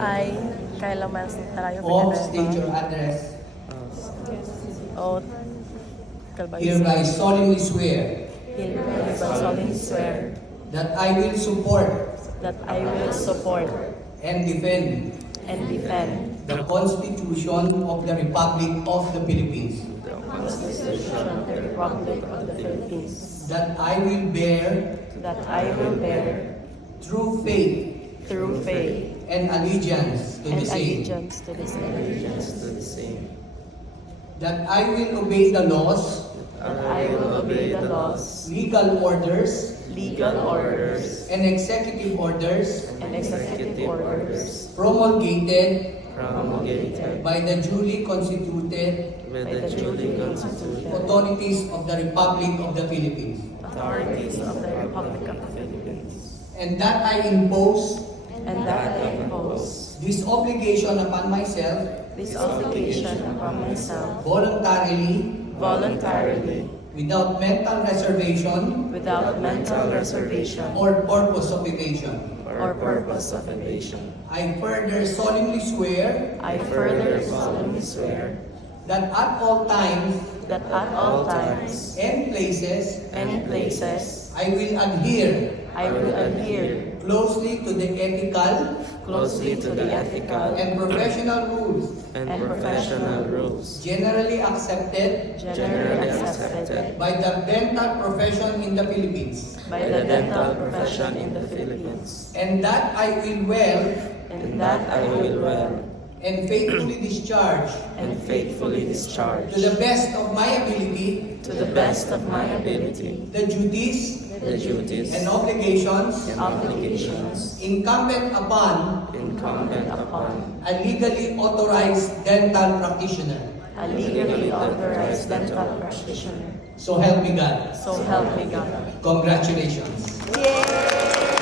I, Kyla Miles Tarayo Of state your address. Oath. Hereby solemnly swear Hereby solemnly swear that I will support that I will support and defend and defend the Constitution of the Republic of the Philippines. the Constitution of the Republic of the Philippines. That I will bear That I will bear true faith true faith and allegiance to and the same. allegiance to the same. That I will obey the laws, That I will obey the laws, legal orders, legal orders, and executive orders and executive orders promulgated promulgated by the duly constituted by the duly constituted authorities of the Republic of the Philippines. authorities of the Republic of the Philippines, And that I impose and that I impose this obligation upon myself this obligation upon myself voluntarily, without mental reservation without mental reservation or purpose of evasion. or purpose of evasion. I further solemnly swear I further solemnly swear that at all times that at all times and places and places I will adhere I will adhere closely to the ethical and professional rules and professional rules generally accepted generally accepted by the dental profession in the Philippines, by the dental profession in the Philippines, and that I will well and that I will well and faithfully discharge and faithfully discharge to the best of my ability to the best of my ability the duties the duties and obligations incumbent upon a legally authorized dental practitioner. a legally authorized dental practitioner. So help me God. So help me God. Congratulations. Yay!